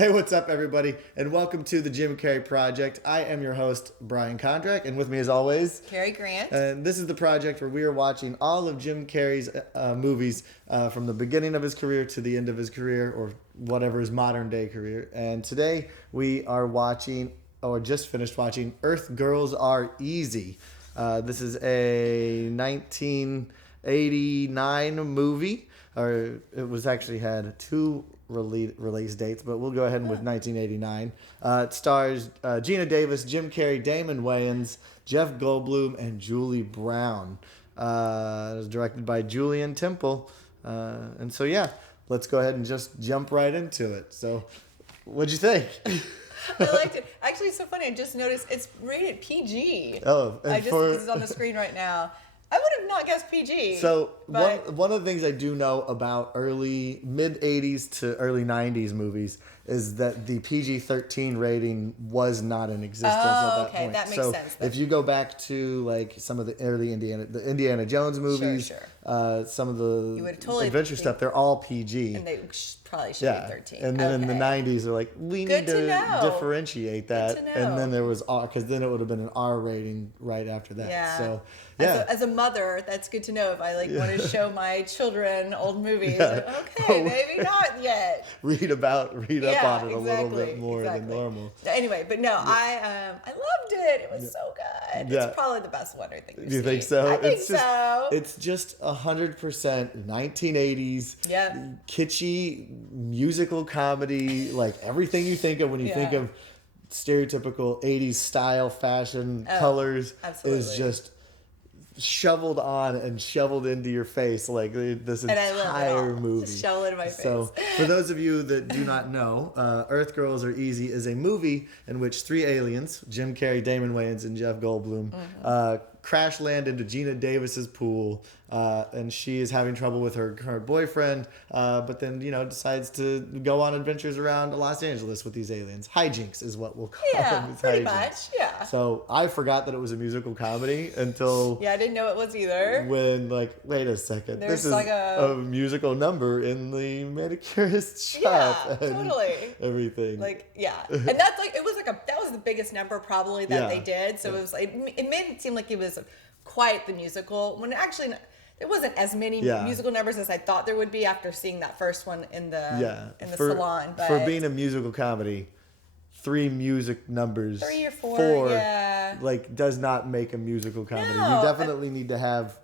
Hey, what's up, everybody, and welcome to the Jim Carrey Project. I am your host, Brian Kondrach, and with me, as always, Carrie Grant. And this is the project where we are watching all of Jim Carrey's movies from the beginning of his career to the end of his career, or whatever his modern day career. And today we are watching, or just finished watching, Earth Girls Are Easy. This is a 1989 movie, or it was actually had two release dates, but we'll go ahead with 1989. It stars Geena Davis, Jim Carrey, Damon Wayans, Jeff Goldblum, and Julie Brown. It was directed by Julian Temple. And so, yeah, let's go ahead and just jump right into it. So, what'd you think? I liked it. Actually, it's so funny. I just noticed it's rated PG. Oh, and this is on the screen right now. I would have not guessed PG. So one of the things I do know about mid 80s to early 90s movies is that the PG-13 rating was not in existence at that point. That makes sense. If you go back to like some of the early Indiana Jones movies, some of the adventure stuff, they're all PG. And they probably should be 13. And then in the 90s, they're like, we need to differentiate that. And then there was R, because then it would have been an R rating right after that. Yeah. So, as a mother, that's good to know if I want to show my children old movies. Yeah. Okay, maybe not yet. Read up on it a little bit more than normal. Anyway, but no, I loved it. It was so good. Yeah. It's probably the best one, I think. Do you think so? I think so. It's just 100% 1980s kitschy musical comedy, like everything you think of when you think of stereotypical 80s style, fashion, colors is just shoveled on and shoveled into your face like this entire movie. Just shovel it in my face. So, for those of you that do not know, Earth Girls Are Easy is a movie in which three aliens, Jim Carrey, Damon Wayans, and Jeff Goldblum, crash land into Geena Davis's pool, and she is having trouble with her boyfriend, but then decides to go on adventures around Los Angeles with these aliens. Hijinks is what we'll call them. Pretty much. Yeah. So I forgot that it was a musical comedy until I didn't know it was either. When wait a second, this is a musical number in the manicurist shop. Yeah, totally. Everything. And that's that was the biggest number probably that they did. So it was it made it seem like it was quite the musical when actually there wasn't as many musical numbers as I thought there would be after seeing that first one in the salon. But for being a musical comedy, 3 music numbers, 3 or 4 does not make a musical comedy. No, you definitely need to have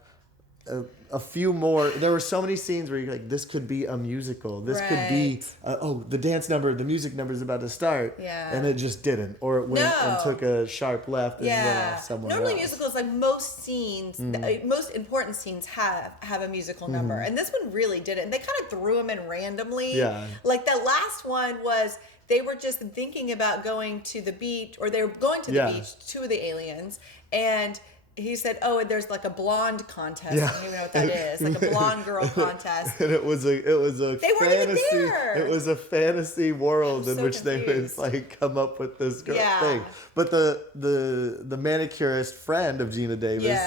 a few more. There were so many scenes where you're like, this could be a musical. This could be, the dance number, the music number is about to start. Yeah. And it just didn't. Or it went and took a sharp left and went off somewhere Normally else. musicals, most scenes, most important scenes have a musical number. And this one really didn't. They kind of threw them in randomly. Yeah. Like that last one was, they were just thinking about going to the beach, or they were going to the beach, 2 of the aliens, and he said, and there's a blonde contest. I don't even know what that is. Like a blonde girl contest. And it was a they fantasy. Weren't even there. It was a fantasy world in which confused. they would come up with this thing. But the manicurist friend of Geena Davis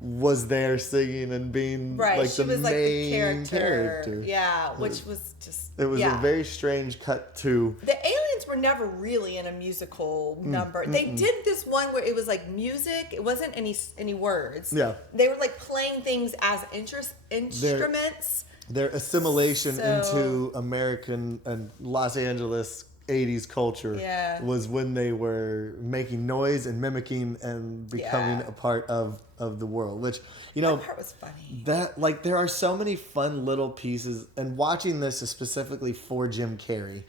was there singing and being she was main the character. Yeah, which was just it was a very strange cut to. The aliens were never really in a musical number. They did this one where it was music. It wasn't any words. Yeah. They were playing things as instruments. Their assimilation into American and Los Angeles 80s culture was when they were making noise and mimicking and becoming a part of the world, which that part was funny. That there are so many fun little pieces, and watching this is specifically for Jim Carrey.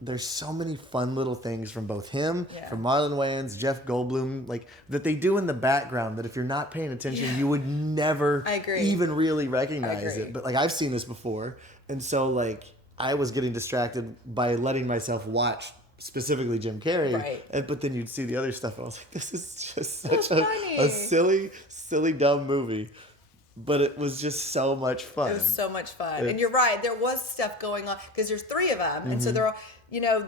There's so many fun little things from both him, from Marlon Wayans, Jeff Goldblum, that they do in the background that if you're not paying attention, you would never even really recognize it. But I've seen this before, and so I was getting distracted by letting myself watch specifically Jim Carrey, but then you'd see the other stuff, and I was like, this is just such a silly, dumb movie. But it was just so much fun. It was so much fun. And you're right, there was stuff going on, because there's 3 of them, and so they're all,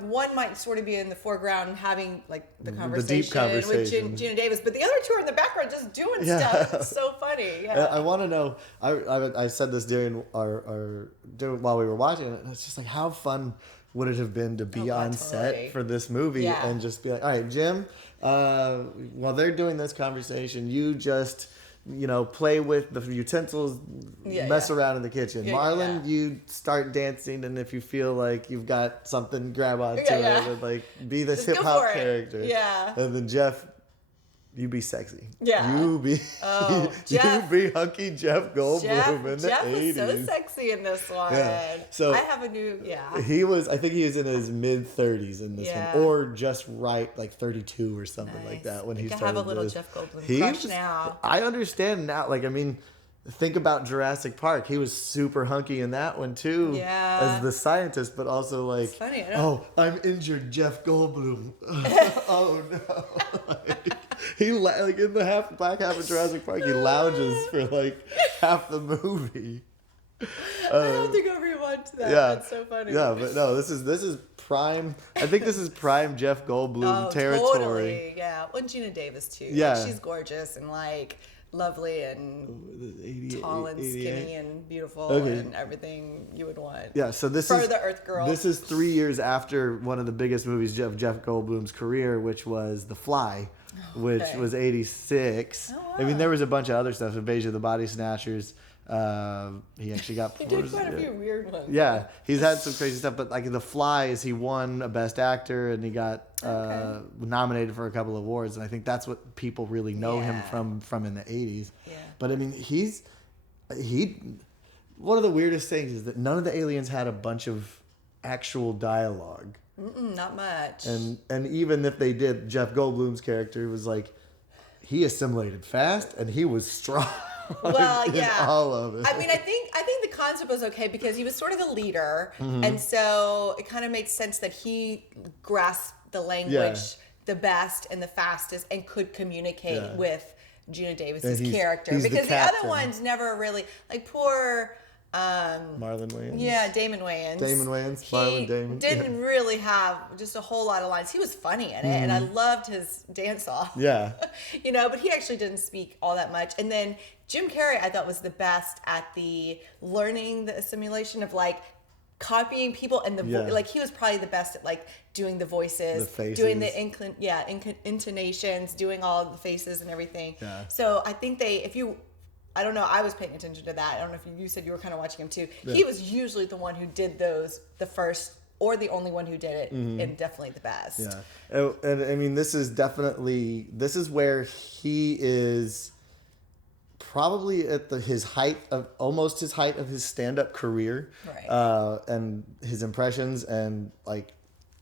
one might sort of be in the foreground and having the conversation, the deep conversation with Geena Davis, but the other 2 are in the background just doing stuff. It's so funny. Yeah. I want to know. I said this during while we were watching it. And it's just how fun would it have been to be on set for this movie and just be like, all right, Jim, while they're doing this conversation, you just, play with the utensils, mess around in the kitchen. Marlon, you start dancing, and if you feel like you've got something, grab onto it and like be this hip hop character. Yeah. And then Jeff, you be sexy. Yeah. You be hunky Jeff Goldblum in the 80s. Jeff was so sexy in this one. Yeah. So I have a new, I think he was in his mid-30s in this one. Or just right, like 32 or something like that when he started. I have a little Jeff Goldblum crush now. I understand now. Like, I mean, think about Jurassic Park. He was super hunky in that one too, as the scientist, but also like, it's funny, I'm injured, Jeff Goldblum. Oh no. He like in the back half of Jurassic Park, he lounges for like half the movie. I don't think I'll rewatch that. That's so funny. Yeah, but no, this is prime. I think this is prime Jeff Goldblum territory. Totally, yeah. Well, Geena Davis too. Yeah, like, she's gorgeous and like lovely and tall and skinny and beautiful and everything you would want. Yeah, so this is the Earth Girl. This is 3 years after one of the biggest movies of Jeff Goldblum's career, which was The Fly. Which was 86. Oh, wow. I mean, there was a bunch of other stuff. Invasion of the Body Snatchers. He actually got... He did quite a few weird ones. Yeah, he's had some crazy stuff. But like The Fly, he won a Best Actor and he got nominated for a couple of awards. And I think that's what people really know him from in the 80s. Yeah. But I mean, one of the weirdest things is that none of the aliens had a bunch of actual dialogue. Not much. And even if they did, Jeff Goldblum's character was like, he assimilated fast and he was strong. Well, in all of it. I mean, I think the concept was okay because he was sort of the leader, and so it kind of makes sense that he grasped the language the best and the fastest and could communicate with Geena Davis's character because the other ones never really like poor. Marlon Wayans. Yeah, Damon Wayans. Marlon Damon. Didn't really have just a whole lot of lines. He was funny in it, and I loved his dance off. Yeah. But he actually didn't speak all that much. And then Jim Carrey, I thought, was the best at the learning the assimilation of like copying people and the like. He was probably the best at like doing the voices, doing the intonations, doing all the faces and everything. Yeah. So I think I don't know. I was paying attention to that. I don't know if you said you were kind of watching him too. Yeah. He was usually the one who did those the first or the only one who did it and definitely the best. Yeah. And I mean, this is where he is probably at his height of his stand-up career. Right. And his impressions and like,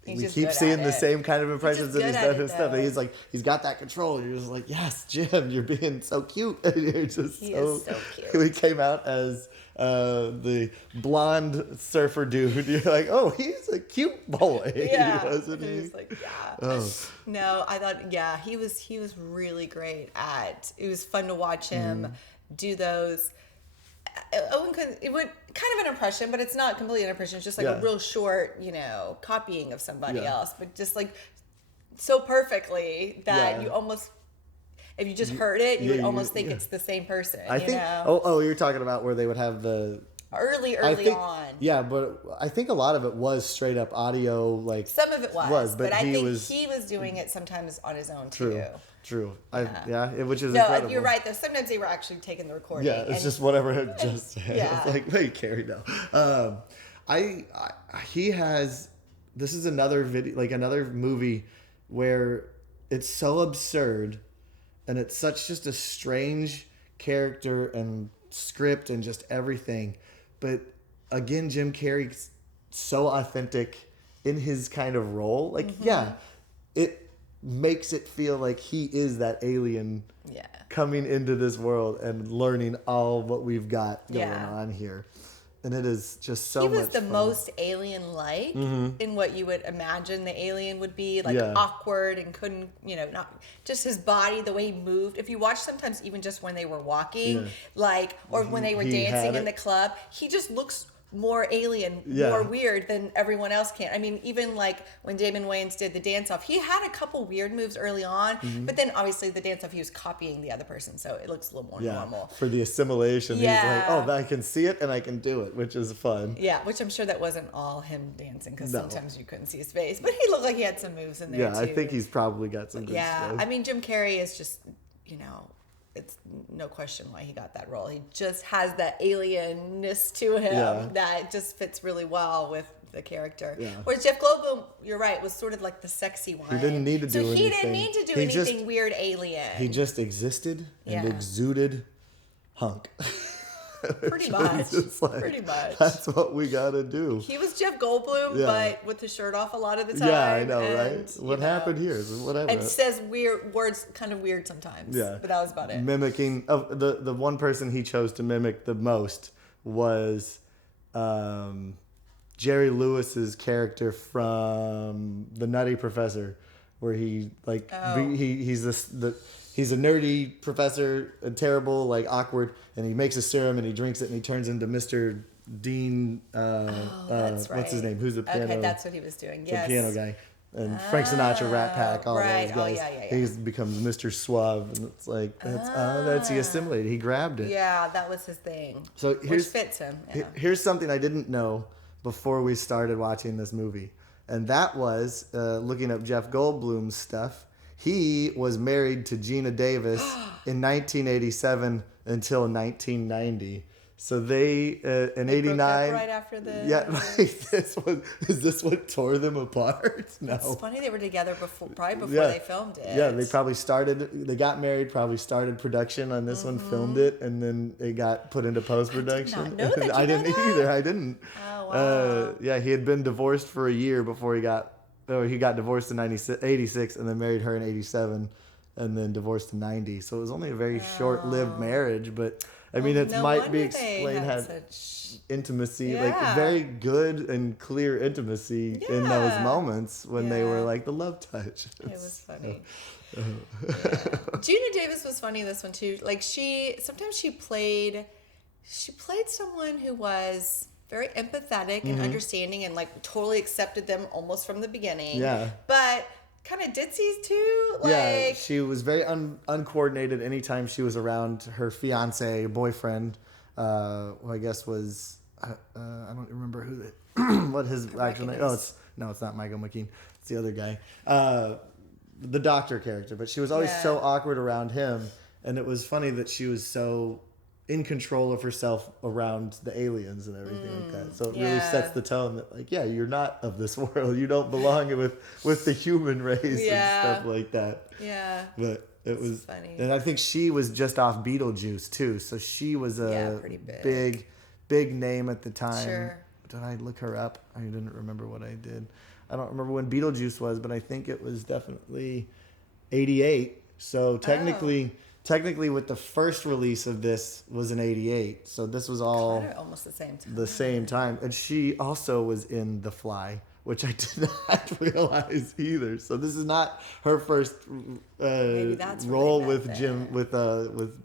we keep seeing the same kind of impressions that he's done his stuff. He's like, he's got that control. And you're just like, yes, Jim, you're being so cute. He is so cute. He came out as the blonde surfer dude. You're like, oh, he's a cute boy. Yeah. Wasn't he? He's like, yeah. Oh. No, I thought, he was really great it was fun to watch him do those. It would kind of an impression, but it's not completely an impression. It's just like a real short, copying of somebody else, but just like so perfectly that you almost, if you just heard it, you would almost think it's the same person. I think. Oh, you're talking about where they would have the early on. Yeah, but I think a lot of it was straight up audio. Like some of it was, but I think he was doing it sometimes on his own too. True. Which is incredible. You're right though. Sometimes they were actually taking the recording. Yeah, it's just whatever it just said. It's like, wait, Carrie, no. He has. This is another video, like another movie, where it's so absurd, and it's such just a strange character and script and just everything, but again, Jim Carrey's so authentic in his kind of role. Like, it makes it feel like he is that alien coming into this world and learning all what we've got going on here. And it is just so much fun. He was the most alien-like in what you would imagine the alien would be, like awkward and couldn't, not just his body, the way he moved. If you watch sometimes even just when they were walking, like, or when they were dancing in the club, he just looks more alien, more weird than everyone else can. I mean, even like when Damon Wayans did the dance-off, he had a couple weird moves early on, but then obviously the dance-off, he was copying the other person, so it looks a little more normal. For the assimilation, he's like, oh, I can see it and I can do it, which is fun. Yeah, which I'm sure that wasn't all him dancing, because sometimes you couldn't see his face, but he looked like he had some moves in there too. I think he's probably got some good stuff. I mean, Jim Carrey is just, it's no question why he got that role. He just has that alienness to him that just fits really well with the character. Yeah. Whereas Jeff Goldblum, you're right, was sort of like the sexy one. He didn't need to do anything. So he didn't need to do anything weird alien. He just existed and exuded hunk. Pretty much. Pretty much. That's what we gotta do. He was Jeff Goldblum, but with his shirt off a lot of the time. Yeah, I know, right? What happened here? Whatever. And says weird words, kind of weird sometimes. Yeah. But that was about it. Mimicking. The one person he chose to mimic the most was Jerry Lewis's character from The Nutty Professor, where he he's a nerdy professor, terrible, like awkward, and he makes a serum and he drinks it and he turns into Mr. Dean. That's right. What's his name? Who's the piano? Okay, that's what he was doing. Yes. The piano guy. And Frank Sinatra, Rat Pack, all those guys. Oh, yeah. He becomes Mr. Suave, and it's like that's he assimilated. He grabbed it. Yeah, that was his thing. So which fits him. Yeah. Here's something I didn't know before we started watching this movie, and that was looking up Jeff Goldblum's stuff. He was married to Geena Davis in 1987 until 1990. So they in '89. Right after the. Yeah, is this what tore them apart? No. It's funny they were together before they filmed it. Yeah, they got married, probably started production on this one, filmed it, and then it got put into post-production. I did not know that. I didn't either. I didn't. Oh wow. He had been divorced for a year before he got divorced in 86 and then married her in 87 and then divorced in 90. So it was only a very short-lived marriage, but I mean, it might be explained how intimacy, like very good and clear intimacy in those moments when they were like the love touch. It was funny. Geena Davis was funny in this one too. Like she played someone who was very empathetic and understanding and like totally accepted them almost from the beginning. Yeah. But kind of ditzy too. Like, she was very uncoordinated anytime she was around her boyfriend, who I guess was I don't remember what his actual name. It's not Michael McKean. It's the other guy, the doctor character. But she was always so awkward around him, and it was funny that she was so in control of herself around the aliens and everything like that. So it really sets the tone that like, you're not of this world. You don't belong with the human race and stuff like that. Yeah. But it was funny. And I think she was just off Beetlejuice too. So she was a pretty big name at the time. Sure. Did I look her up? I didn't remember what I did. I don't remember when Beetlejuice was, but I think it was definitely 88. So technically, with the first release of this was in 88. So this was all almost the same time. And she also was in The Fly, which I did not realize either. So this is not her first role with that's probably where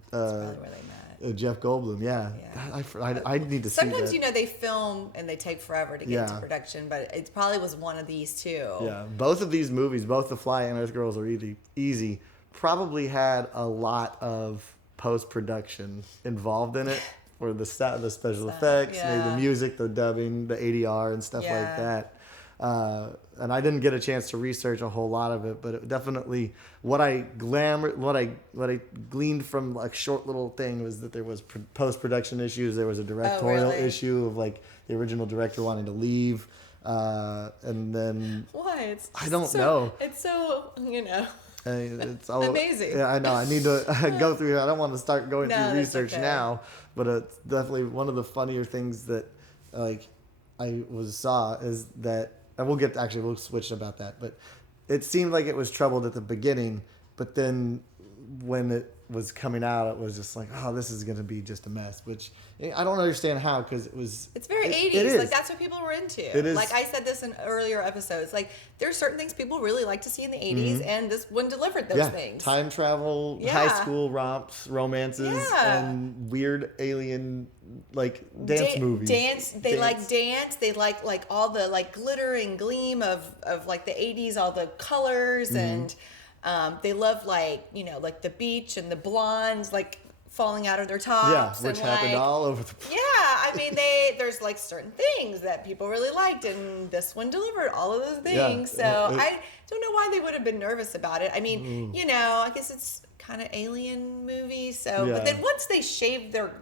they met. Jeff Goldblum. Yeah. I need to see that. Sometimes, they film and they take forever to get into production, but it probably was one of these two. Yeah. Both of these movies, both The Fly and Earth Girls Are Easy, probably had a lot of post-production involved in it for the special effects, maybe the music, the dubbing, the ADR and stuff like that. And I didn't get a chance to research a whole lot of it, but it definitely what I gleaned from like short little thing was that there was post-production issues. There was a directorial issue of like the original director wanting to leave, and then why? I don't know. It's so It's all amazing. Yeah, I know. I need to go through here. I don't want to start going through research now, but it's definitely one of the funnier things that like I saw is that, and we'll switch about that, but it seemed like it was troubled at the beginning, but then when it was coming out, it was just like, oh, this is going to be just a mess, which I don't understand how, because it's very 80s. It is. Like, that's what people were into. It is. Like I said this in earlier episodes, like there's certain things people really like to see in the 80s, and this one delivered those things. Time travel, high school romps, romances, and weird alien like dance movies. They like dance. They like all the like glitter and gleam of like the 80s, all the colors, and they love like the beach and the blondes like falling out of their tops. Yeah, which happened all over the place. Yeah, I mean there's like certain things that people really liked, and this one delivered all of those things. So I don't know why they would have been nervous about it. I mean, I guess it's kind of alien movie. So, but then once they shaved their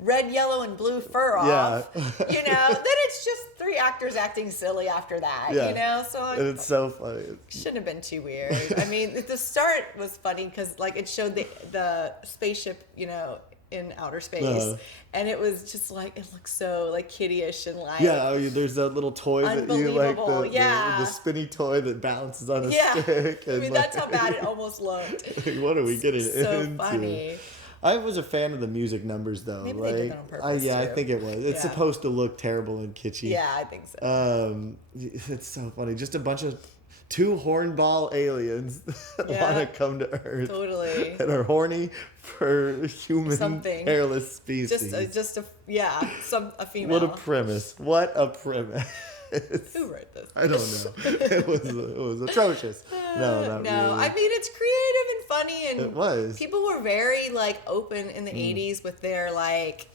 red, yellow, and blue fur off, then it's just three actors acting silly after that, so and it's so funny. Shouldn't have been too weird. I mean, the start was funny because like it showed the spaceship, in outer space, and it was just like, it looks so like kiddie-ish and like there's that little toy that you like, the spinny toy that balances on a stick. And I mean, that's how bad it almost looked. What are we getting so into? Funny. I was a fan of the music numbers, though. Maybe they did that on purpose, I think it was. It's supposed to look terrible and kitschy. Yeah, I think so. It's so funny. Just a bunch of two hornball aliens that want to come to Earth. Totally. And are horny for human hairless species. Just a female. What a premise. What a premise. Who wrote this? I don't know. It was atrocious. No, not really. I mean, it's creative and funny, and it was. People were very like open in the 80s with their like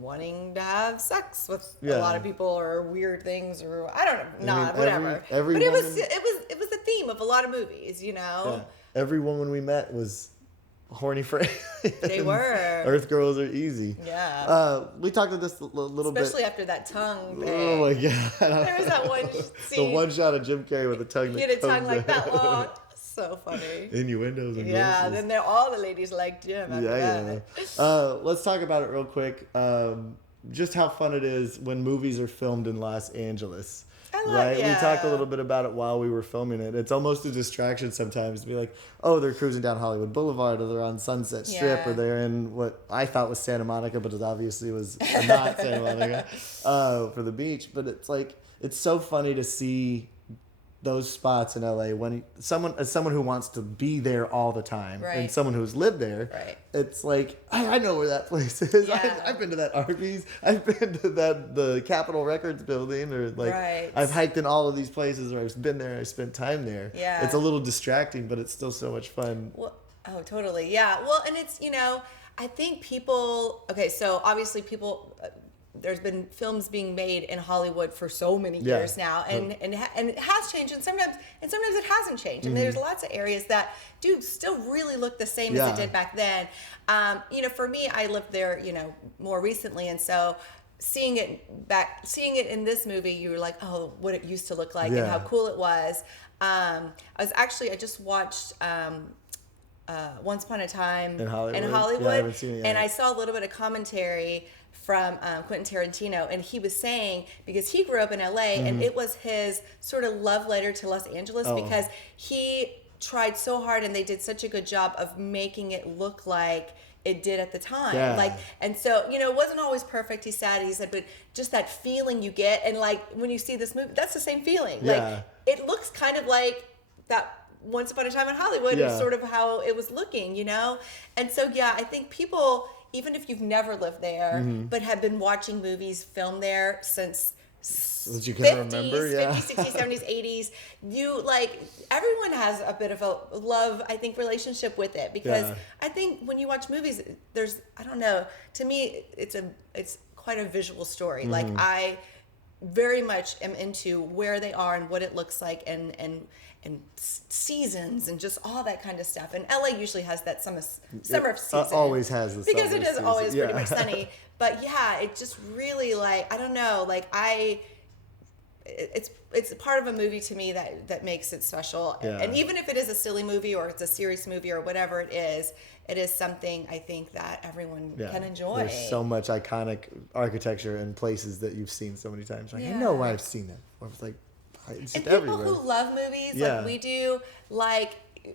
wanting to have sex with a lot of people, or weird things, or I don't know, whatever. But it was the theme of a lot of movies, Yeah. Every woman we met was horny for aliens. They were. Earth girls are easy. Yeah. We talked about this a little bit. Especially after that tongue thing. Oh my god. There was that one scene. The one shot of Jim Carrey with a tongue. He had a tongue like that long. So funny. Innuendos and then all the ladies liked Jim after that. Let's talk about it real quick. Just how fun it is when movies are filmed in Los Angeles. We talked a little bit about it while we were filming it. It's almost a distraction sometimes to be like, oh, they're cruising down Hollywood Boulevard, or they're on Sunset Strip, or they're in what I thought was Santa Monica, but it obviously was not Santa Monica for the beach. But it's like, it's so funny to see those spots in LA when someone who wants to be there all the time, and someone who's lived there, it's like, I know where that place is. I've been to that Arby's. I've been to the Capitol Records building, or like I've hiked in all of these places, or I've been there. I spent time there. Yeah, it's a little distracting, but it's still so much fun. Well, oh, totally. Yeah. Well, and it's I think people. Okay, so obviously people. There's been films being made in Hollywood for so many years now, and it has changed, and sometimes it hasn't changed. And there's lots of areas that do still really look the same as it did back then. For me, I lived there, more recently, and so seeing it in this movie, you were like, oh, what it used to look like and how cool it was. I just watched Once Upon a Time in Hollywood, I haven't seen it yet. And I saw a little bit of commentary from Quentin Tarantino, and he was saying, because he grew up in LA, and it was his sort of love letter to Los Angeles, because he tried so hard, and they did such a good job of making it look like it did at the time. And so, it wasn't always perfect, he said, but just that feeling you get, and like when you see this movie, that's the same feeling. Like, it looks kind of like that Once Upon a Time in Hollywood is sort of how it was looking, And so, I think people, even if you've never lived there, but have been watching movies filmed there since you can remember, 50s, 60s, 70s, 80s, everyone has a bit of a love, I think, relationship with it, because I think when you watch movies, I don't know, to me, it's quite a visual story. Like, I very much am into where they are and what it looks like, and seasons and just all that kind of stuff. And LA usually has that summer season. Always has the because summer it is season. Always pretty much sunny. But it just really I don't know, it's part of a movie to me that makes it special. And even if it is a silly movie, or it's a serious movie, or whatever it is something I think that everyone can enjoy. There's so much iconic architecture and places that you've seen so many times. I know where I've seen it. It's like, it's just and people everywhere. who love movies, like we do,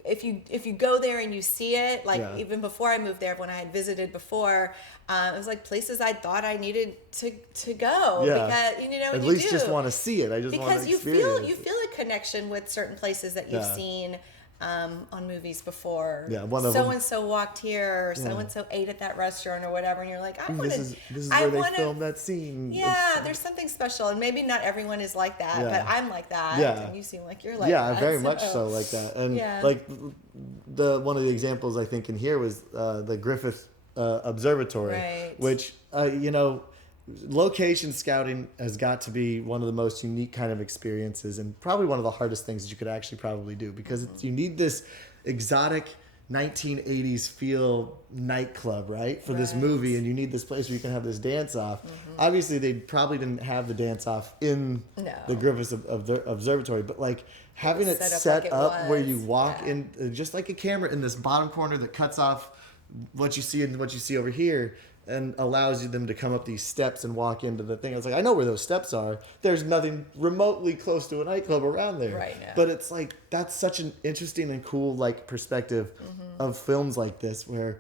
if you go there and you see it, like even before I moved there, when I had visited before, it was like places I thought I needed to go because at least just want to see it. I just want to experience because you feel a connection with certain places that you've seen on movies before. Yeah, one of so and so walked here, or so and so ate at that restaurant or whatever, and you're like, this is where they filmed that scene. Yeah, there's something special, and maybe not everyone is like that, but I'm like that. And you seem like you're like that. Yeah, very much so like that. And like the one of the examples I think in here was the Griffith Observatory, which location scouting has got to be one of the most unique kind of experiences, and probably one of the hardest things that you could actually probably do, because you need this exotic 1980s feel nightclub, right, for this movie, and you need this place where you can have this dance off. Obviously, they probably didn't have the dance off in the Griffith Observatory, but like having it set up where you walk in, just like a camera in this bottom corner that cuts off what you see and what you see over here, and allows them to come up these steps and walk into the thing. I was like, I know where those steps are. There's nothing remotely close to a nightclub around there. Right now. But it's like, that's such an interesting and cool like perspective of films like this, where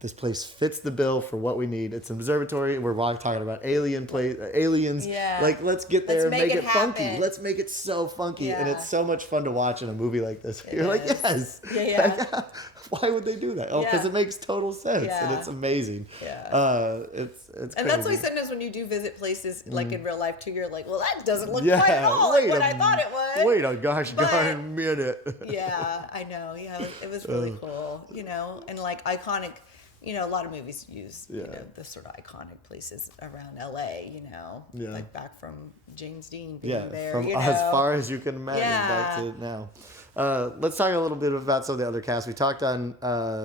this place fits the bill for what we need. It's an observatory. We're talking about aliens. Yeah. Like, let's get there and make it funky. Happen. Let's make it so funky. Yeah. And it's so much fun to watch in a movie like this. You're like, yes. Yeah. Why would they do that? Oh, because it makes total sense, and it's amazing. Yeah. It's and crazy. that's why sometimes when you do visit places like in real life too, you're like, well, that doesn't look quite at all like what I thought it would. Wait a gosh darn minute. Yeah, I know. Yeah, it was really cool. And like iconic. A lot of movies use the sort of iconic places around LA. Like back from James Dean being there. From as far as you can imagine back to now. Let's talk a little bit about some of the other cast. We talked on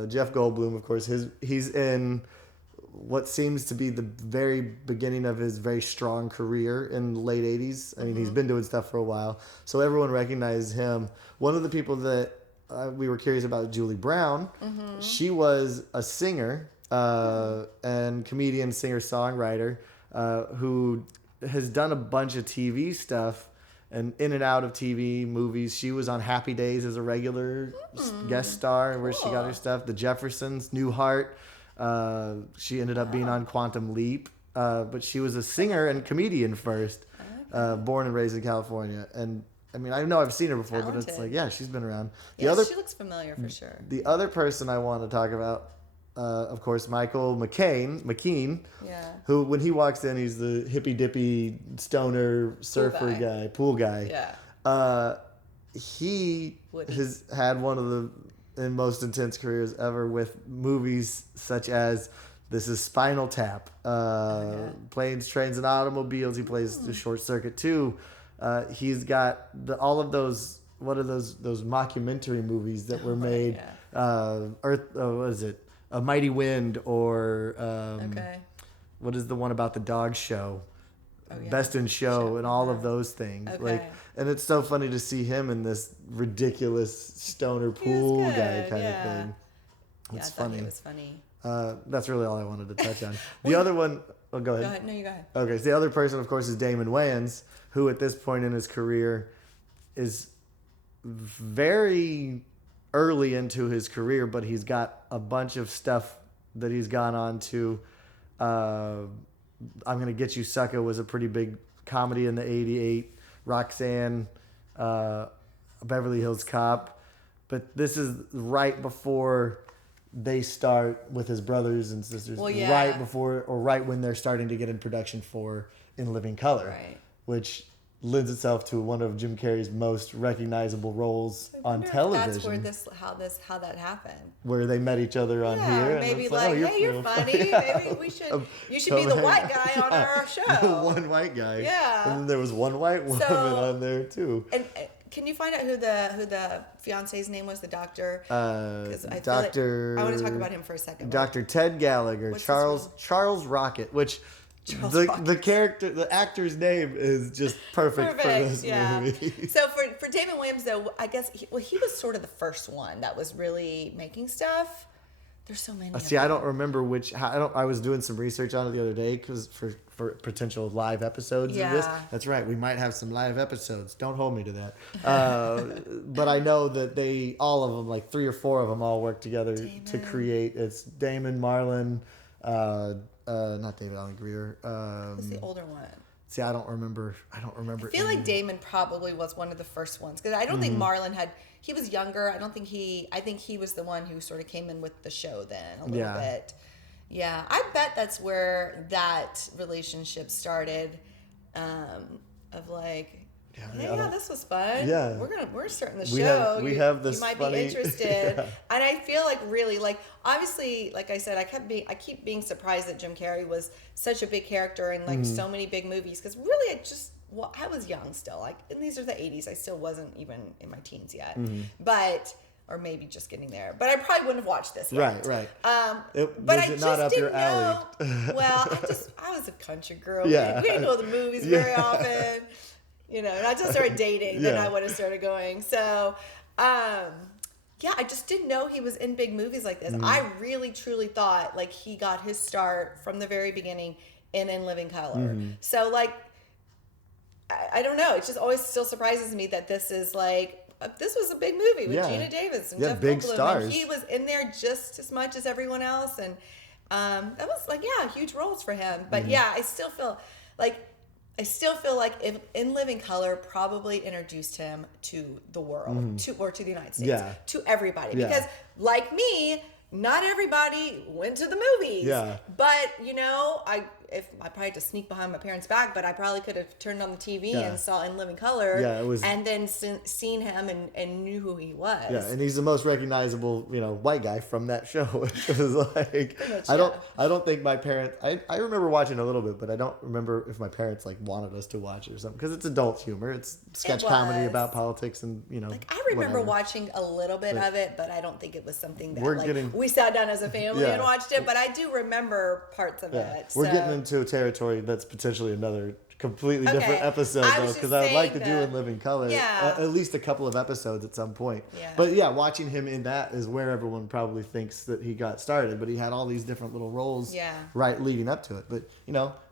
Jeff Goldblum, of course. He's in what seems to be the very beginning of his very strong career in the late 80s. I mean, he's been doing stuff for a while, so everyone recognizes him. One of the people that we were curious about, Julie Brown. She was a singer and comedian, singer-songwriter who has done a bunch of TV stuff and in and out of TV, movies. She was on Happy Days as a regular guest star, where she got her stuff. The Jeffersons, Newhart. She ended up being on Quantum Leap. But she was a singer and comedian first, born and raised in California. And I mean, I know I've seen her before, but it's like, she's been around. She looks familiar for sure. The other person I want to talk about, of course, Michael McKean, who, when he walks in, he's the hippy-dippy stoner surfer guy, pool guy. Yeah. He has had one of the most intense careers ever with movies such as This is Spinal Tap, Planes, Trains, and Automobiles. He plays the Short Circuit too. He's got all of those. What are those mockumentary movies that were made? Earth. What is it? A Mighty Wind, or what is the one about the dog show? Best in Show, and all of those things. And it's so funny to see him in this ridiculous stoner pool guy kind of thing. It's funny. It was funny. That's really all I wanted to touch on. The other one. Oh, go ahead. Go ahead. No, you go ahead. Okay, so the other person, of course, is Damon Wayans, who at this point in his career is very early into his career, but he's got a bunch of stuff that he's gone on to. I'm Gonna Get You Sucker was a pretty big comedy in the 88. Roxanne, Beverly Hills Cop. But this is right before they start with his brothers and sisters. Right before, or right when they're starting to get in production for In Living Color. Which lends itself to one of Jim Carrey's most recognizable roles on television. That's where how that happened. Where they met each other on here. Maybe and you're funny. Maybe you should be the white guy on our show. One white guy. Yeah. And then there was one white woman on there too. And can you find out who the fiance's name was? The doctor. Doctor. I want to talk about him for a second. Dr. Ted Gallagher, Charles Rocket, which. The actor's name is just perfect for this movie. So for Damon Wayans, though, I guess he was sort of the first one that was really making stuff. There's so many. See, I don't remember which. I was doing some research on it the other day because for potential live episodes of this. That's right. We might have some live episodes. Don't hold me to that. But I know that all of them, like 3 or 4 of them, all work together to create. It's Damon, Marlon, not David Allen Greer. Who's the older one? See, I don't remember. I feel like Damon probably was one of the first ones because I don't think Marlon had. He was younger. I think he was the one who sort of came in with the show then a little bit. Yeah, I bet that's where that relationship started. Of like, this was fun. Yeah, we're starting the show. We have this. You might be interested, and I feel like really like obviously, like I said, I keep being surprised that Jim Carrey was such a big character in like so many big movies because really I was young still, like, and these are the 80s. I still wasn't even in my teens yet, or maybe just getting there. But I probably wouldn't have watched this yet. Right. But I just not up didn't your alley? know. Well, I was a country girl. Yeah. We didn't know the movies very often. And I just started dating, then I would have started going. So, I just didn't know he was in big movies like this. I really, truly thought, like, he got his start from the very beginning in Living Color. So, like, I don't know. It just always still surprises me that this is, like, this was a big movie with Geena Davis and Jeff big Goldblum. Stars. And he was in there just as much as everyone else. And that was, like, huge roles for him. But, I still feel like if In Living Color probably introduced him to the world, to the United States, to everybody. Because, like me, not everybody went to the movies. Yeah. But, I probably had to sneak behind my parents' back, but I probably could have turned on the TV and saw In Living Color. And then seen him and knew who he was. Yeah, and he's the most recognizable, white guy from that show. Which was like, I don't think my parents. I remember watching a little bit, but I don't remember if my parents like wanted us to watch it or something because it's adult humor. It's sketch comedy about politics and Like I remember watching a little bit of it, but I don't think it was something that we sat down as a family and watched it. But I do remember parts of it. We're getting into a territory that's potentially another completely different episode though, because I would like to do In Living Color at least a couple of episodes at some point. But watching him in that is where everyone probably thinks that he got started, but he had all these different little roles right leading up to it. But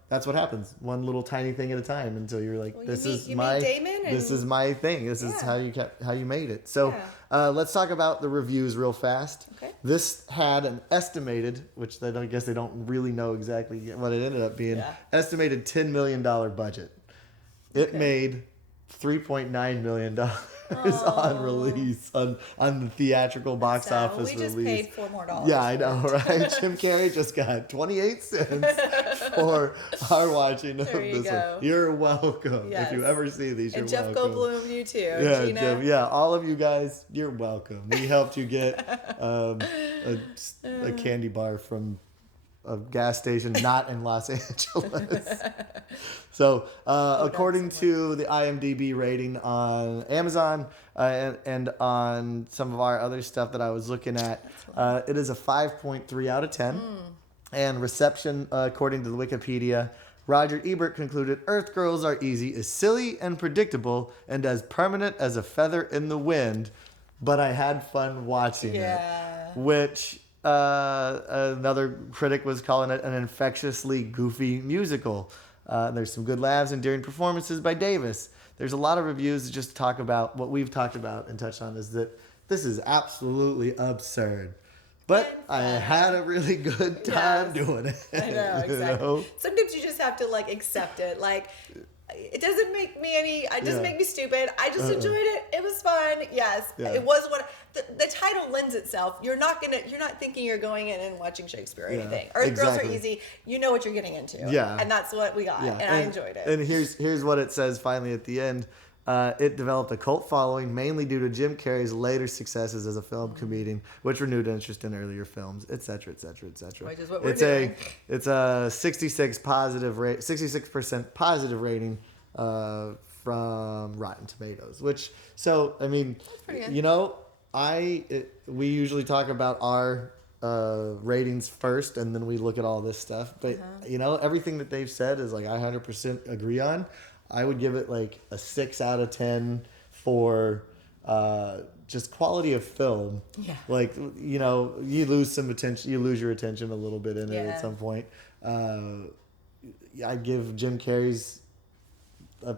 that's what happens, one little tiny thing at a time until you're like, this is my thing. This is how you made it. So let's talk about the reviews real fast. Okay. This had an estimated, which I guess they don't really know exactly what it ended up being, estimated $10 million budget. It made $3.9 million on release, on the theatrical box office release. We just paid $4 more. Yeah, I know, right? Jim Carrey just got 28 cents for our watching of this one. You're welcome. Yes. If you ever see these, you're welcome. And Jeff Goldblum, you too. Yeah, Jeff, all of you guys, you're welcome. We helped you get a candy bar from a gas station not in Los Angeles. So, according to the IMDb rating on Amazon and on some of our other stuff that I was looking at, it is a 5.3 out of 10. And reception, according to the Wikipedia, Roger Ebert concluded Earth Girls Are Easy is silly and predictable and as permanent as a feather in the wind, but I had fun watching it. Which another critic was calling it an infectiously goofy musical. There's some good laughs, endearing performances by Davis. There's a lot of reviews that just talk about what we've talked about and touched on is that this is absolutely absurd. But I had a really good time doing it. I know, exactly. Sometimes you just have to accept it. It doesn't make me it doesn't make me stupid. I just enjoyed it. It was fun. Yes. It was what the title lends itself. You're not thinking you're going in and watching Shakespeare or anything. Earth Girls Are Easy. You know what you're getting into. Yeah. And that's what we got. And I enjoyed it. And here's what it says finally at the end. It developed a cult following mainly due to Jim Carrey's later successes as a film comedian, which renewed interest in earlier films, etc., etc., etc. Which is what we're doing. It's a 66% positive rating from Rotten Tomatoes. Which we usually talk about our ratings first, and then we look at all this stuff. But everything that they've said is I 100% agree on. I would give it a 6 out of 10 for just quality of film. Yeah. Like, you know, you lose some attention, you lose your attention a little bit in it at some point. I give Jim Carrey's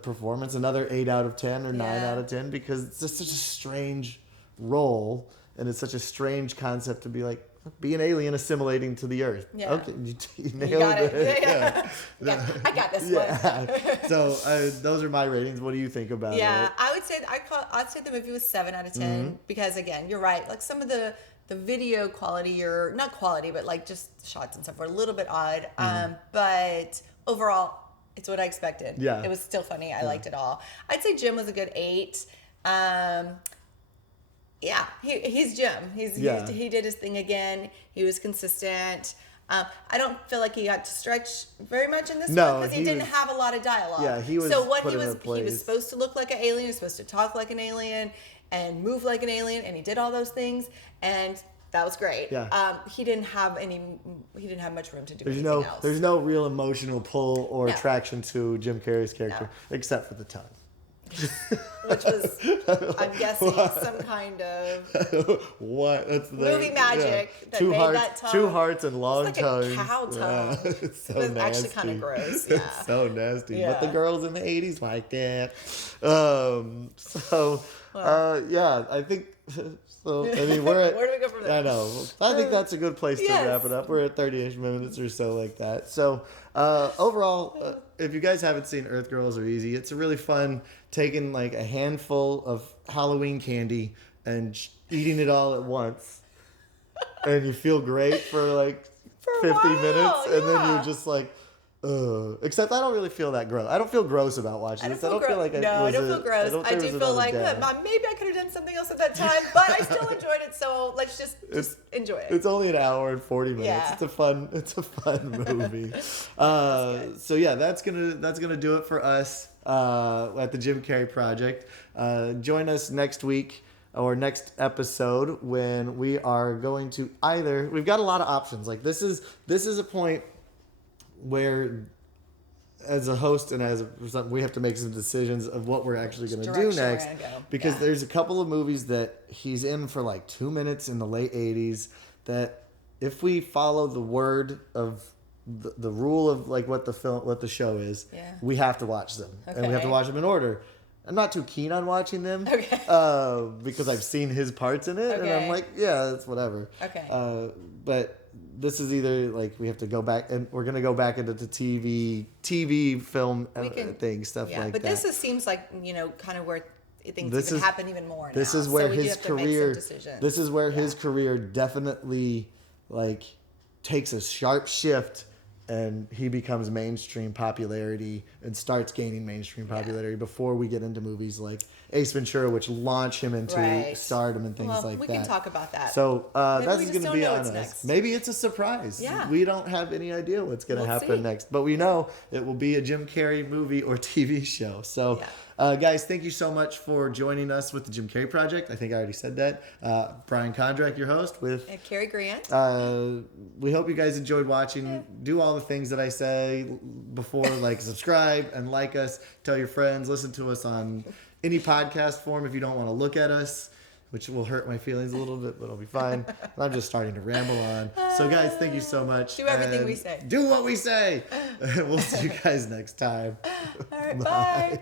performance another 8 out of 10 or 9 out of 10 because it's just such a strange role and it's such a strange concept to be like, be an alien assimilating to the earth. Yeah. Okay, you nailed it. Yeah. I got this one. So those are my ratings. What do you think about it? Yeah, I would say I'd say the movie was 7 out of 10 because again, you're right. Like some of the video quality or not quality, but like just shots and stuff were a little bit odd. But overall, it's what I expected. Yeah, it was still funny. I liked it all. I'd say Jim was a good 8. Yeah, he's Jim. He did his thing again. He was consistent. I don't feel like he got to stretch very much in this one because he didn't have a lot of dialogue. Yeah, he was. So what he was supposed to look like an alien. He was supposed to talk like an alien and move like an alien, and he did all those things, and that was great. Yeah. He didn't have much room to do anything else. There's no real emotional pull or attraction to Jim Carrey's character except for the tongue. Which was, I'm guessing, some kind of what? That's movie magic. That two made hearts, that tongue. 2 hearts and long like tongues. A cow tongue. It's so it was nasty. actually kind of gross. Yeah. It's so nasty. Yeah. But the girls in the 80s like that. I think. So, I mean, we're at, where do we go from there? I know. I think that's a good place to wrap it up. We're at 30-ish minutes or so like that. So, overall, if you guys haven't seen Earth Girls Are Easy, it's a really fun taking like a handful of Halloween candy and eating it all at once. And you feel great for like 50 minutes. And then you're just like, except I don't really feel that gross. I don't feel gross about watching this. I don't feel like I don't feel gross. I do feel like maybe I could have done something else at that time, but I still enjoyed it. So let's just enjoy it. It's only an hour and 40 minutes. Yeah. It's a fun movie. So yeah, that's gonna do it for us at the Jim Carrey Project. Join us next week or next episode when we are going to we've got a lot of options. Like this is a point where as a host and as we have to make some decisions of what we're actually going to do next because there's a couple of movies that he's in for like 2 minutes in the late 80s that if we follow the word of the rule of like what the show is, we have to watch them and we have to watch them in order. I'm not too keen on watching them because I've seen his parts in it and I'm like, yeah, it's whatever. But this is either like we have to go back and we're going to go back into the TV film thing, stuff like that. But this seems like, kind of where things even happen even more now. This is where his career, his career definitely like takes a sharp shift and he becomes mainstream popularity and starts gaining mainstream popularity before we get into movies like Ace Ventura, which launch him into stardom and things like that. We can talk about that. So that's going to be on us. Next. Maybe it's a surprise. Yeah. We don't have any idea what's going to happen next, but we know it will be a Jim Carrey movie or TV show. So guys, thank you so much for joining us with the Jim Carrey Project. I think I already said that. Brian Kondrach, your host, with Carrie Grant. We hope you guys enjoyed watching. Do all the things that I say before, like subscribe and like us, tell your friends, listen to us on any podcast form if you don't want to look at us, which will hurt my feelings a little bit, but it'll be fine. I'm just starting to ramble on. So guys, thank you so much. Do everything we say. Do what we say. We'll see you guys next time. All right, bye.